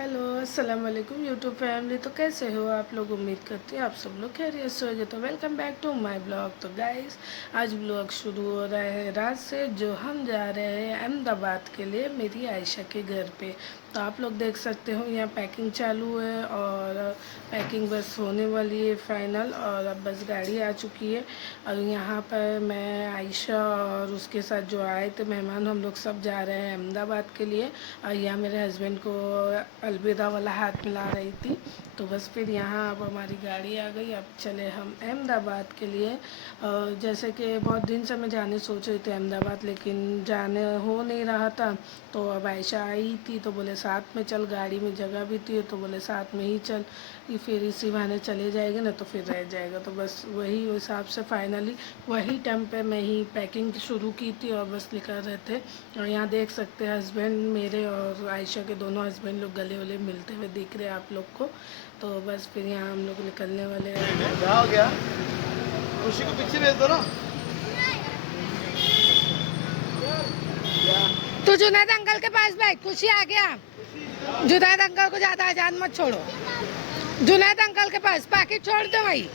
Hello अस्सलाम वालेकुम YouTube family. तो कैसे हो आप लोग? उम्मीद करती हूँ आप सब लोग खैरियत से होंगे। तो welcome back to my blog. तो गाइस आज ब्लॉग शुरू हो रहा है रात से, जो हम जा रहे हैं अहमदाबाद के लिए मेरी आयशा के घर पे। तो आप लोग देख सकते हो यहाँ पैकिंग चालू है और पैकिंग बस होने वाली है फाइनल, और अब बस गाड़ी आ चुकी है। और यहाँ पर मैं आयशा और उसके साथ जो आए थे मेहमान, हम लोग सब जा रहे हैं अहमदाबाद के लिए। और यहाँ मेरे हस्बैंड को अलविदा वाला हाथ मिला रही थी। तो बस फिर यहाँ अब हमारी गाड़ी आ गई, अब चले हम अहमदाबाद के लिए। जैसे कि बहुत दिन से मैं जाने सोच रही थी अहमदाबाद, लेकिन जाने हो नहीं रहा था। तो अब आयशा आई थी तो बोले साथ में चल, गाड़ी में जगह भी थी तो बोले साथ में ही चल, ये फिर इसी बहाने चले जाएंगे ना तो फिर रह जाएगा। तो बस वही हिसाब से फाइनली वही टाइम पे मैं ही पैकिंग शुरू की थी और बस निकल रहे थे। और यहाँ देख सकते हैं हस्बैंड मेरे और आयशा के दोनों हस्बैंड लोग गले वले मिलते हुए दिख रहे हैं आप लोग को। तो बस फिर यहाँ हम लोग निकलने वाले हैं। क्या हो गया? खुशी को पीछे भेज दो ना। तो जुनैद अंकल के पास बैठ, खुशी आ गया। जुनैद अंकल को ज्यादा आजान मत छोड़ो। जुनैद अंकल के पास पैकेट छोड़ दो भाई।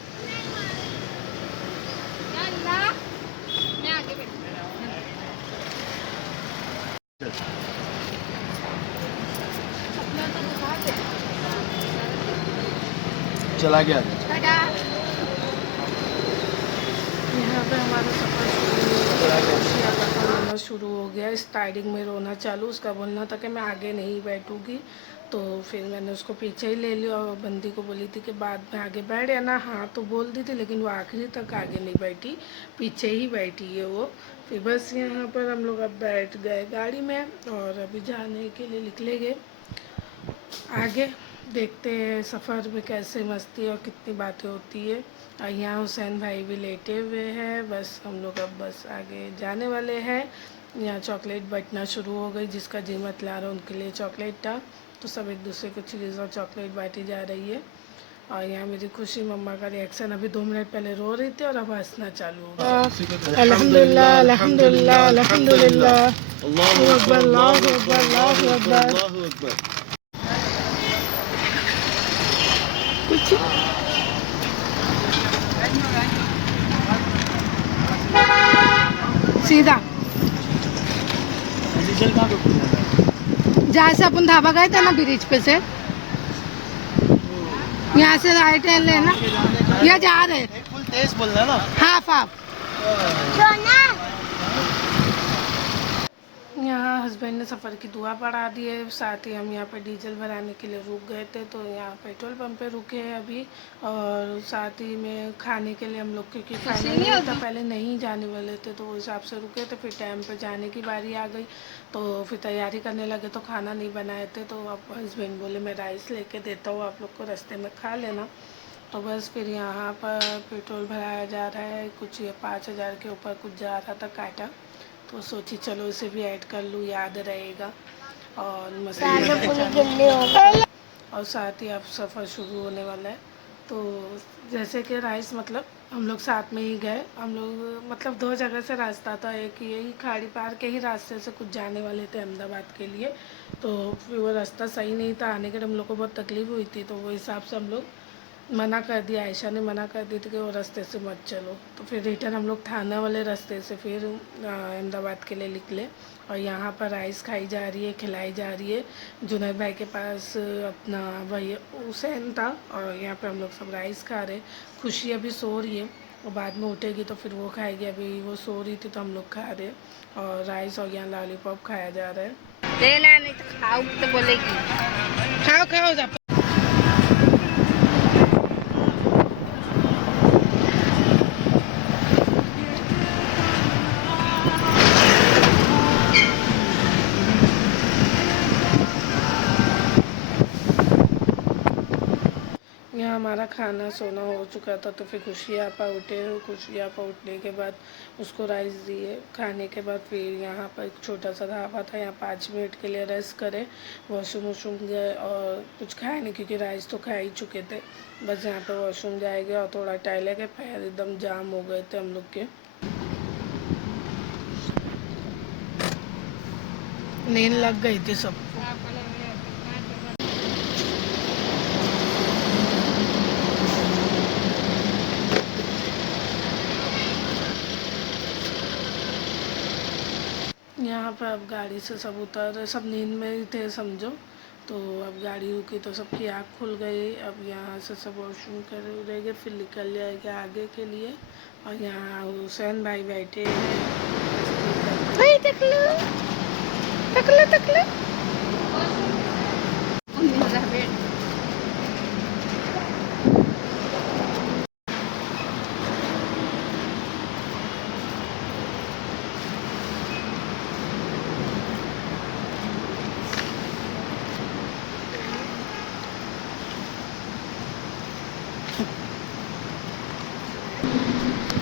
चला गया। यहाँ पे हमारा सफ़र शुरू हो गया। स्टार्टिंग में रोना चालू, उसका बोलना था कि मैं आगे नहीं बैठूंगी। तो फिर मैंने उसको पीछे ही ले लिया और बंदी को बोली थी कि बाद में आगे बैठ जाना। हाँ तो बोल दी थी, लेकिन वो आखिरी तक आगे नहीं बैठी, पीछे ही बैठी है वो। फिर बस यहाँ पर हम लोग अब बैठ गए गाड़ी में और अभी जाने के लिए निकलेंगे आगे। देखते हैं सफ़र में कैसे मस्ती और कितनी बातें होती है। और यहाँ हुसैन भाई भी लेटे हुए हैं। बस हम लोग अब बस आगे जाने वाले हैं। यहाँ चॉकलेट बंटना शुरू हो गई, जिसका जी मत ला रहा उनके लिए चॉकलेट था। तो सब एक दूसरे को चीज़ और चॉकलेट बांटी जा रही है। और यहाँ मेरी खुशी मम्मा का रिएक्शन, अभी 2 मिनट पहले रो रही थी और अब हंसना चालू हो गया। अल्हम्दुलिल्लाह अल्हम्दुलिल्लाह अल्हम्दुलिल्लाह, अल्लाहू अकबर अल्लाहू अकबर अल्लाहू अकबर। कुछ सीधा जहाँ से अपन ढाबा गए थे ना ब्रिज पे से, यहाँ से राइट हैंड लेना, या जा रहे फुल तेज बोलना ना। Half half. यहाँ हस्बैंड ने सफ़र की दुआ पढ़ा दी है। साथ ही हम यहाँ पे डीजल भराने के लिए रुक गए थे, तो यहाँ पेट्रोल पंप पे रुके हैं अभी। और साथ ही में खाने के लिए हम लोग, क्योंकि फाइनल नहीं था, पहले नहीं जाने वाले थे तो उस हिसाब से रुके थे। फिर टाइम पे जाने की बारी आ गई तो फिर तैयारी करने लगे, तो खाना नहीं बनाए थे। तो अब हस्बैंड बोले मैं राइस लेके देता हूँ, आप लोग को रास्ते में खा लेना। तो बस फिर यहाँ पर पेट्रोल भराया जा रहा है। कुछ ये 5,000 के ऊपर कुछ जा रहा था काटा, तो सोची चलो इसे भी ऐड कर लूँ, याद रहेगा। और मसाले और साथ ही अब सफ़र शुरू होने वाला है। तो जैसे कि राइस, मतलब हम लोग साथ में ही गए। हम लोग मतलब 2 जगह से रास्ता था, एक यही खाड़ी पार के ही रास्ते से कुछ जाने वाले थे अहमदाबाद के लिए। तो फिर वो रास्ता सही नहीं था, आने के हम लोग को बहुत तकलीफ़ हुई थी। तो वो हिसाब से हम लोग मना कर दिया, आयशा ने मना कर दी थी कि वो रास्ते से मत चलो। तो फिर रिटर्न हम लोग थाना वाले रास्ते से फिर अहमदाबाद के लिए निकले। और यहाँ पर राइस खाई जा रही है, खिलाई जा रही है। जुनैद भाई के पास अपना वही हुसैन था और यहाँ पे हम लोग सब राइस खा रहे। खुशी अभी सो रही है और बाद में उठेगी तो फिर वो खाएगी, अभी वो सो रही थी तो हम लोग खा रहे। और राइस और यहाँ लॉलीपॉप खाया जा रहा है। लेना नहीं तो खाओ तो बोलेगी। खाओ खाओ जा। यहाँ हमारा खाना सोना हो चुका था, तो फिर खुशी आपा उठे। खुशी आपा उठने के बाद उसको राइस दिए। खाने के बाद फिर यहाँ पर एक छोटा सा ढाबा था, यहाँ 5 मिनट के लिए रेस्ट करे, वॉशरूम वॉशरूम गए और कुछ खाए नहीं क्योंकि राइस तो खा ही चुके थे। बस यहाँ पे वॉशरूम जाएंगे और थोड़ा टहलेंगे, पैर एकदम जाम हो गए थे हम लोग के। नींद लग गई थी सबको। यहाँ पर अब गाड़ी से सब उतर, सब नींद में ही थे समझो। तो अब गाड़ी रुकी तो सबकी आँख खुल गई। अब यहाँ से सब वॉशरूम कर रह गए, फिर निकल जाएंगे आगे के लिए। और यहाँ हुसैन भाई बैठे हैं।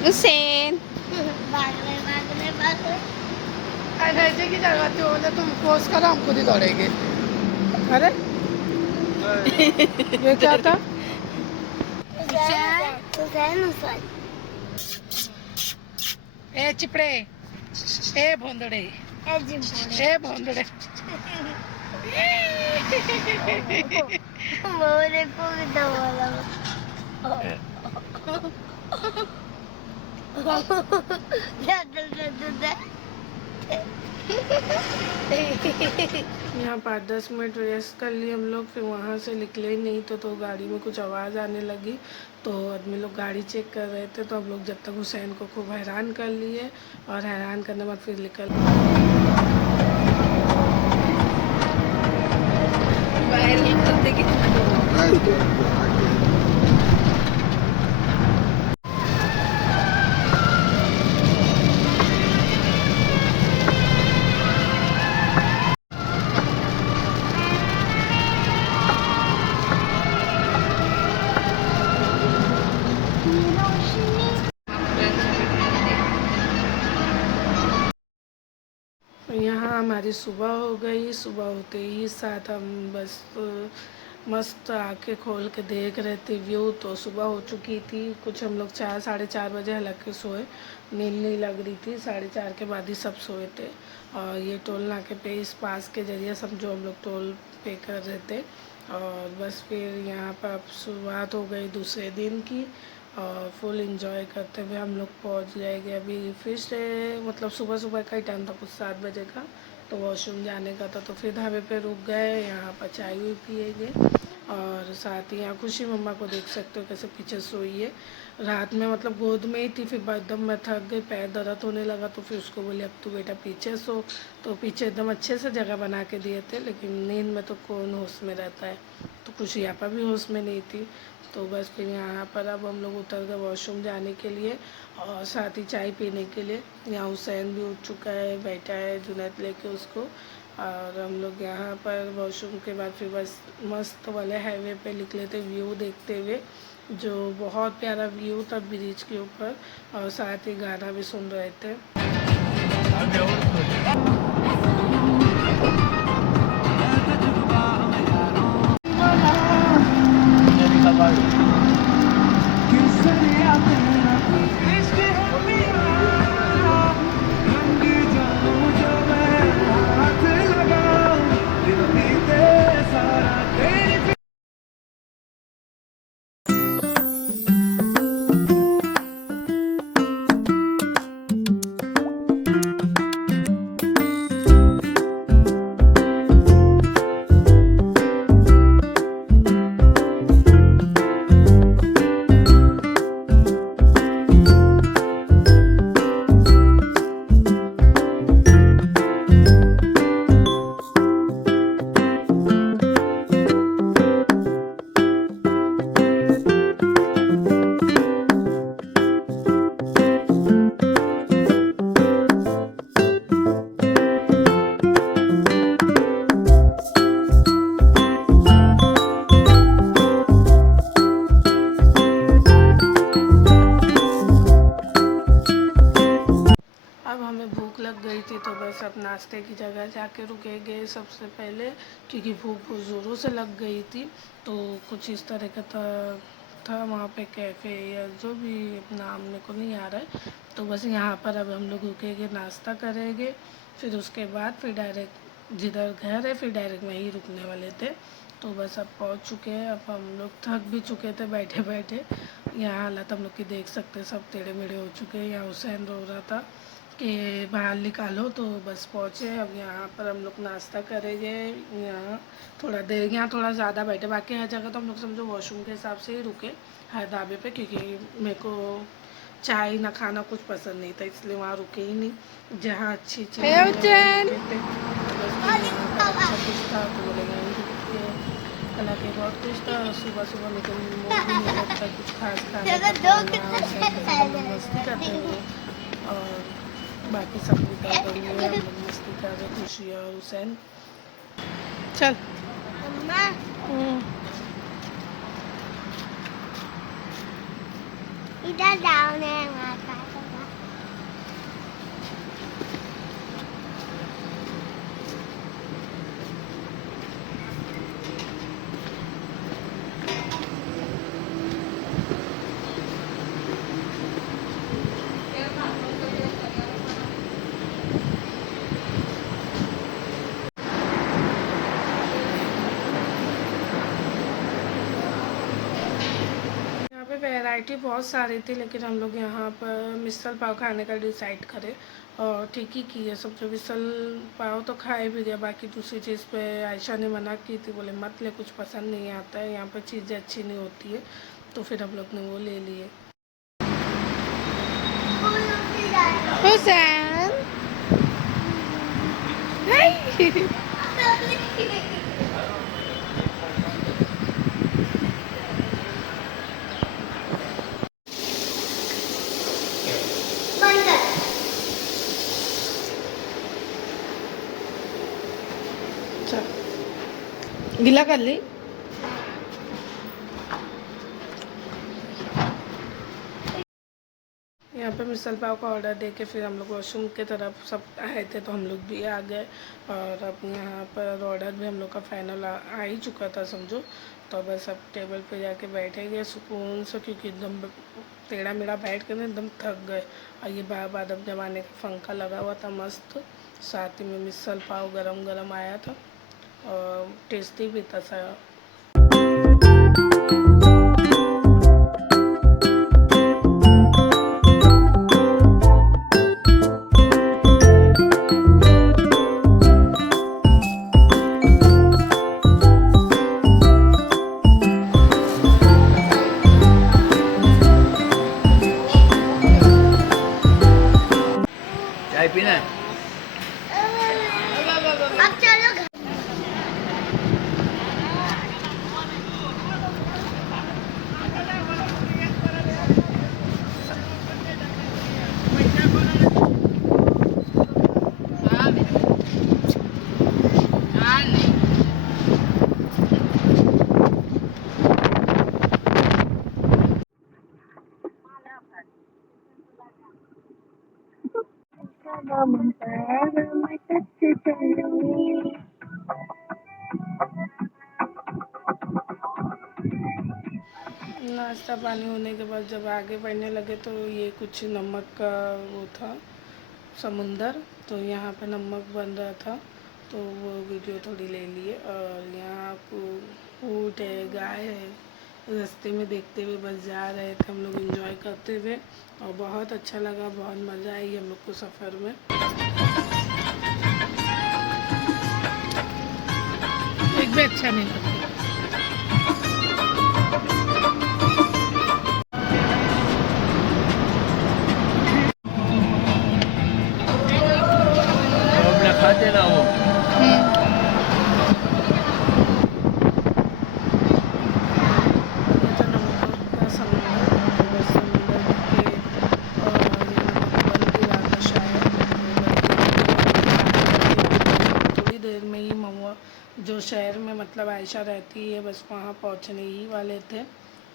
हुसैन एनर्जी की जरूरत है, बोले तुम कोर्स करो, हम खुद ही दौड़ेंगे। अरे ये क्या था? ए चिपड़े, ए भोंदड़े, ए भोंदड़े। यहाँ 5-10 मिनट रेस्ट कर लिए हम लोग, फिर वहाँ से निकले ही नहीं तो गाड़ी में कुछ आवाज़ आने लगी। तो आदमी लोग गाड़ी चेक कर रहे थे, तो हम लोग जब तक हुसैन को खूब हैरान कर लिए, और हैरान करने बाद फिर निकल यहाँ हमारी सुबह हो गई। सुबह होते ही साथ हम बस मस्त आँखें खोल के देख रहे थे व्यू। तो सुबह हो चुकी थी, कुछ हम लोग 4-4:30 बजे हालांकि सोए, नींद नहीं लग रही थी। 4:30 के बाद ही सब सोए थे। और ये टोल नाके पे इस पास के ज़रिए समझो हम लोग टोल पे कर रहे थे। और बस फिर यहाँ पर अब शुरुआत हो गई दूसरे दिन की, और फुल इंजॉय करते हुए हम लोग पहुँच जाएंगे। अभी फिर से मतलब सुबह सुबह का ही टाइम था, कुछ 7 बजे का, तो वॉशरूम जाने का था। तो फिर ढाबे पे रुक गए, यहाँ पर चाय भी पिएंगे। और साथ ही यहाँ खुशी मम्मा को देख सकते हो कैसे पीछे सोई है। रात में मतलब गोद में ही थी, फिर एकदम मैं थक गई, पैर दर्द होने लगा, तो फिर उसको बोली अब तू बेटा पीछे सो। तो पीछे एकदम अच्छे से जगह बना के दिए थे, लेकिन नींद में तो कौन होश में रहता है। तो खुशी यहाँ पर भी होश में नहीं थी। तो बस फिर यहाँ पर अब हम लोग उतर गए वॉशरूम जाने के लिए, और साथ ही चाय पीने के लिए। यहाँ हुसैन भी उठ चुका है, बैठा है जुनैद लेके उसको। और हम लोग यहाँ पर वॉशरूम के बाद फिर बस मस्त वाले हाईवे पे निकले थे व्यू देखते हुए, जो बहुत प्यारा व्यू था ब्रिज के ऊपर। और साथ ही गाना भी सुन रहे थे। लग गई थी, तो बस अब नाश्ते की जगह जाके रुकेंगे सबसे पहले, क्योंकि भूख बहुत ज़ोरों से लग गई थी। तो कुछ इस तरह का था वहाँ पे कैफ़े या जो भी नाम मेरे को नहीं आ रहा है। तो बस यहाँ पर अब हम लोग रुकेंगे, नाश्ता करेंगे, फिर उसके बाद फिर डायरेक्ट जिधर घर है फिर डायरेक्ट वहीं रुकने वाले थे। तो बस अब पहुँच चुके हैं। अब हम लोग थक भी चुके थे बैठे बैठे। यहाँ हालत हम लोग की देख सकते हैं, सब टेढ़े मेढ़े हो चुके हैं। यहाँ हुसैन रो रहा था ये बाहर निकालो तो बस पहुँचे। अब यहाँ पर हम लोग नाश्ता करेंगे। यहाँ थोड़ा देर, यहाँ थोड़ा ज़्यादा बैठे, बाकी हर जगह तो हम लोग समझो वॉशरूम के हिसाब से ही रुके हर ढाबे पे, क्योंकि मेरे को चाय ना खाना कुछ पसंद नहीं था, इसलिए वहाँ रुके ही नहीं। जहाँ अच्छी चीज़ वहीं रुके थे। बस फिर यहाँ पर अच्छा कुछ था तो बोले यहीं रुके। हालांकि बहुत कुछ था, सुबह सुबह लेकिन मूड भी नहीं लगता कुछ खास खाने का, तो यहाँ मस्ती करते हुए और बाकी सब उतर कर लिए हम लोग मस्ती कर रहे, खुशी और हुसैन। चल इधर डाउन है वहाँ का। यहाँ पे वैरायटी बहुत सारी थी, लेकिन हम लोग यहाँ पर मिसल पाव खाने का डिसाइड करें और ठीक ही किया। सब जो मिसल पाव तो खाए भी गया, बाकी दूसरी चीज़ पे आयशा ने मना की थी, बोले मत ले, कुछ पसंद नहीं आता है, यहाँ पर चीज़ें अच्छी नहीं होती है, तो फिर हम लोग ने वो ले लिए। हुसैन चल गिला कर ली। यहाँ पे मिसल पाव का ऑर्डर दे के फिर हम लोग वॉशरूम की तरफ सब आए थे, तो हम लोग भी आ गए। और अब यहाँ पर ऑर्डर भी हम लोग का फाइनल आ ही चुका था समझो। तो बस अब टेबल पे जाके बैठेंगे सुकून से, क्योंकि एकदम टेढ़ा मेढ़ा बैठ कर ना एकदम थक गए। और ये बादम जमाने का पंखा लगा हुआ था मस्त, साथ ही में मिसल पाव गरम गरम आया था और टेस्टी भी था सा। चाय पीना है? अब चलो घर। नाश्ता पानी होने के बाद जब आगे बढ़ने लगे तो ये कुछ नमक का वो था समुंदर, तो यहाँ पे नमक बन रहा था, तो वो वीडियो थोड़ी ले लिए। और यहाँ ऊँट है, गाय है, रास्ते में देखते हुए बस जा रहे थे हम लोग एंजॉय करते हुए, और बहुत अच्छा लगा, बहुत मज़ा आई हम लोग को सफ़र में। एक भी अच्छा नहीं लगा। अपना खाते ना वो। ये तो नमक का समुंदर, तो बस समुंदर के और ये नमक बन भी रहा था शायद, तो बस थोड़ी देर में ही महुआ जो शहर में मतलब आयशा रहती है बस वहाँ पहुँचने ही वाले थे।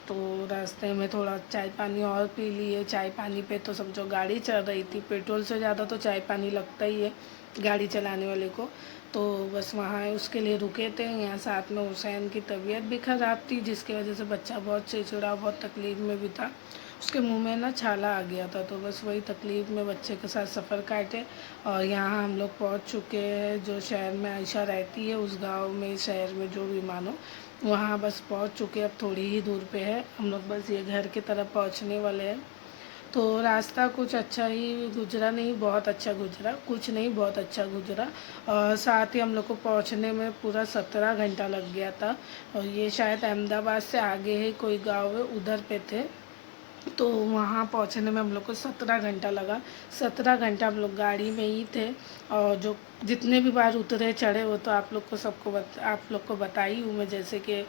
तो रास्ते में थोड़ा चाय पानी और पी लिए। चाय पानी पे तो समझो गाड़ी चल रही थी, पेट्रोल से ज़्यादा तो चाय पानी लगता ही है गाड़ी चलाने वाले को। तो बस वहाँ उसके लिए रुके थे। यहाँ साथ में हुसैन की तबीयत भी ख़राब थी, जिसकी वजह से बच्चा बहुत चिड़चिड़ा, बहुत तकलीफ़ में भी था। उसके मुंह में ना छाला आ गया था, तो बस वही तकलीफ़ में बच्चे के साथ सफ़र काटे। और यहाँ हम लोग पहुँच चुके हैं जो शहर में आयशा रहती है, उस गांव में, शहर में जो भी मानो, वहाँ बस पहुँच चुके। अब थोड़ी ही दूर पे है, हम लोग बस ये घर की तरफ पहुँचने वाले हैं। तो रास्ता कुछ अच्छा ही गुजरा, नहीं बहुत अच्छा गुजरा, कुछ नहीं बहुत अच्छा गुजरा। और साथ ही हम लोग को पहुंचने में पूरा 17 घंटा लग गया था। और ये शायद अहमदाबाद से आगे है कोई गांव है, उधर पे थे। तो वहाँ पहुँचने में हम लोग को 17 घंटा लगा। 17 घंटा हम लोग गाड़ी में ही थे। और जो जितने भी बार उतरे चढ़े वो तो आप लोग को आप लोग को बताई हूँ मैं, जैसे कि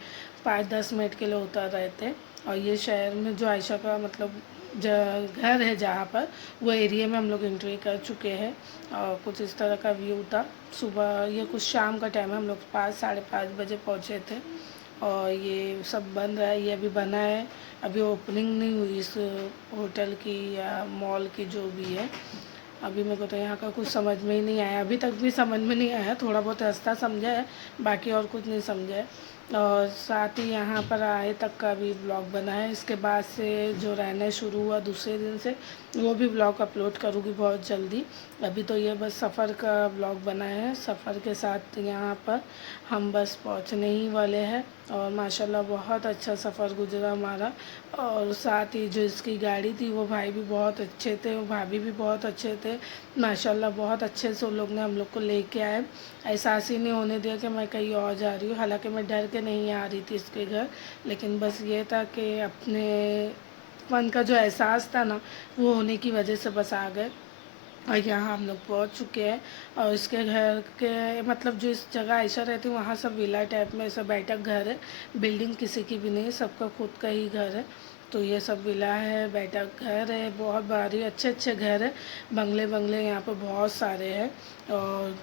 5-10 मिनट के लिए उतर रहे थे। और ये शहर में जो आयशा का मतलब घर है जहाँ पर, वो एरिया में हम लोग एंट्री कर चुके हैं। और कुछ इस तरह का व्यू था। सुबह ये कुछ शाम का टाइम है, हम लोग 5-5:30 बजे पहुँचे थे। और ये सब बन रहा है, ये अभी बना है, अभी ओपनिंग नहीं हुई इस होटल की या मॉल की जो भी है। अभी मेरे को तो यहाँ का कुछ समझ में ही नहीं आया, अभी तक भी समझ में नहीं आया। थोड़ा बहुत रास्ता समझा है, बाकी और कुछ नहीं समझा है। और साथ ही यहाँ पर आए तक का भी ब्लॉग बना है। इसके बाद से जो रहना शुरू हुआ दूसरे दिन से, वो भी ब्लॉग अपलोड करूँगी बहुत जल्दी। अभी तो ये बस सफ़र का ब्लॉग बना है। सफ़र के साथ यहाँ पर हम बस पहुँचने ही वाले हैं। और माशाल्लाह बहुत अच्छा सफ़र गुजरा हमारा। और साथ ही जो इसकी गाड़ी थी वो भाई भी बहुत अच्छे थे, वो भाभी भी बहुत अच्छे थे। माशाल्लाह बहुत अच्छे से उन लोग ने हम लोग को लेके आए। एहसास ही नहीं होने दिया कि मैं कहीं और जा रही हूँ। हालांकि मैं डर के नहीं आ रही थी इसके घर, लेकिन बस ये था कि अपने मन का जो एहसास था ना, वो होने की वजह से बस आ गए। और यहाँ हम लोग पहुँच चुके हैं। और इसके घर के मतलब जो इस जगह आयशा रहती है वहाँ सब विला टाइप में सब बैठक घर है। बिल्डिंग किसी की भी नहीं है, सबका खुद का ही घर है। तो ये सब विला है, बैठक घर है, बहुत भारी अच्छे अच्छे घर है। बंगले बंगले यहाँ पर बहुत सारे हैं। और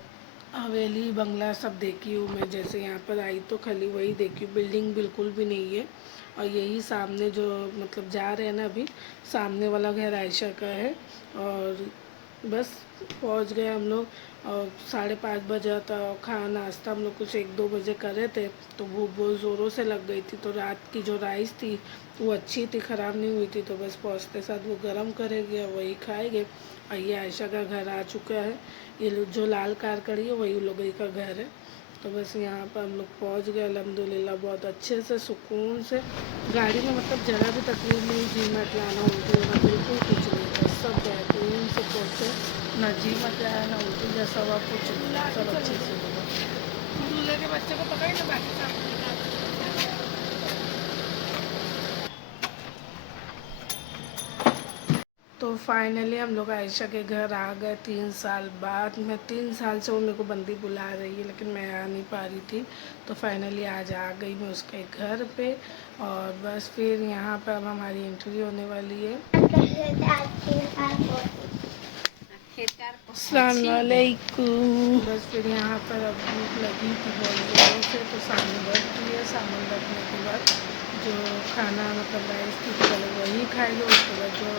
हवेली बंगला सब देखी हूँ मैं, जैसे यहाँ पर आई तो खाली वही देखी हूँ, बिल्डिंग बिल्कुल भी नहीं है। और यही सामने जो मतलब जा रहे हैं ना अभी, सामने वाला घर आयशा का है। और बस पहुंच गए हम लोग। और 5:30 बजे था। खाना नाश्ता हम लोग कुछ 1-2 बजे करे थे, तो भूख बहुत ज़ोरों से लग गई थी। तो रात की जो राइस थी वो अच्छी थी, ख़राब नहीं हुई थी। तो बस पहुँचते साथ वो गर्म करेंगे और वही खाएंगे। और ये आयशा का घर आ चुका है। ये जो लाल कार खड़ी है वही लोग का घर है। तो बस यहाँ पर हम लोग पहुँच गए अल्हम्दुलिल्लाह, बहुत अच्छे से सुकून से। गाड़ी में मतलब ज़रा भी तकलीफ नहीं, जी मत लाना उल्टी होना बिल्कुल कुछ नहीं था, सब बेहतरीन से पहुँचे। ना जी मत आया ना उल्टी जैसा हुआ, कुछ नहीं, सब अच्छे से हुआ। दूल्हे के बच्चे को पकड़ ना, बाकी सब तो फाइनली हम लोग आयशा के घर आ गए 3 साल बाद। मैं 3 साल से वो मेरे को बंदी बुला रही है, लेकिन मैं आ नहीं पा रही थी। तो फाइनली आज आ गई मैं उसके घर पे। और बस फिर यहाँ पर अब हमारी एंट्री होने वाली है। अस्सलामुअलैकुम। बस फिर यहाँ पर अब भूख लगी थी बहुत ज़ोरों से, तो सामने रख दिया। सामान रखने के बाद जो खाना मतलब राइस थी तो पहले वही खाएंगे। उसके बाद जो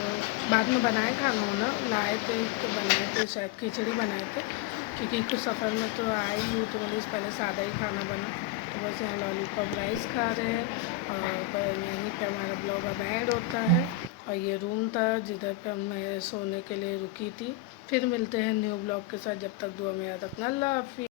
बाद में बनाए खाना हो ना, लाए थे तो बनाए थे, शायद खिचड़ी बनाए थे, क्योंकि कुछ सफ़र में तो आई हूँ तो मतलब पहले सादा ही खाना बना। तो बस यहाँ लॉलीपॉप राइस खा रहे हैं। और यहीं पे हमारा ब्लॉग अब ऐड होता है। और ये रूम था जिधर पे मैं सोने के लिए रुकी थी। फिर मिलते हैं न्यू ब्लॉग के साथ, जब तक दुआ में याद रखना। अल्लाह हाफिज़।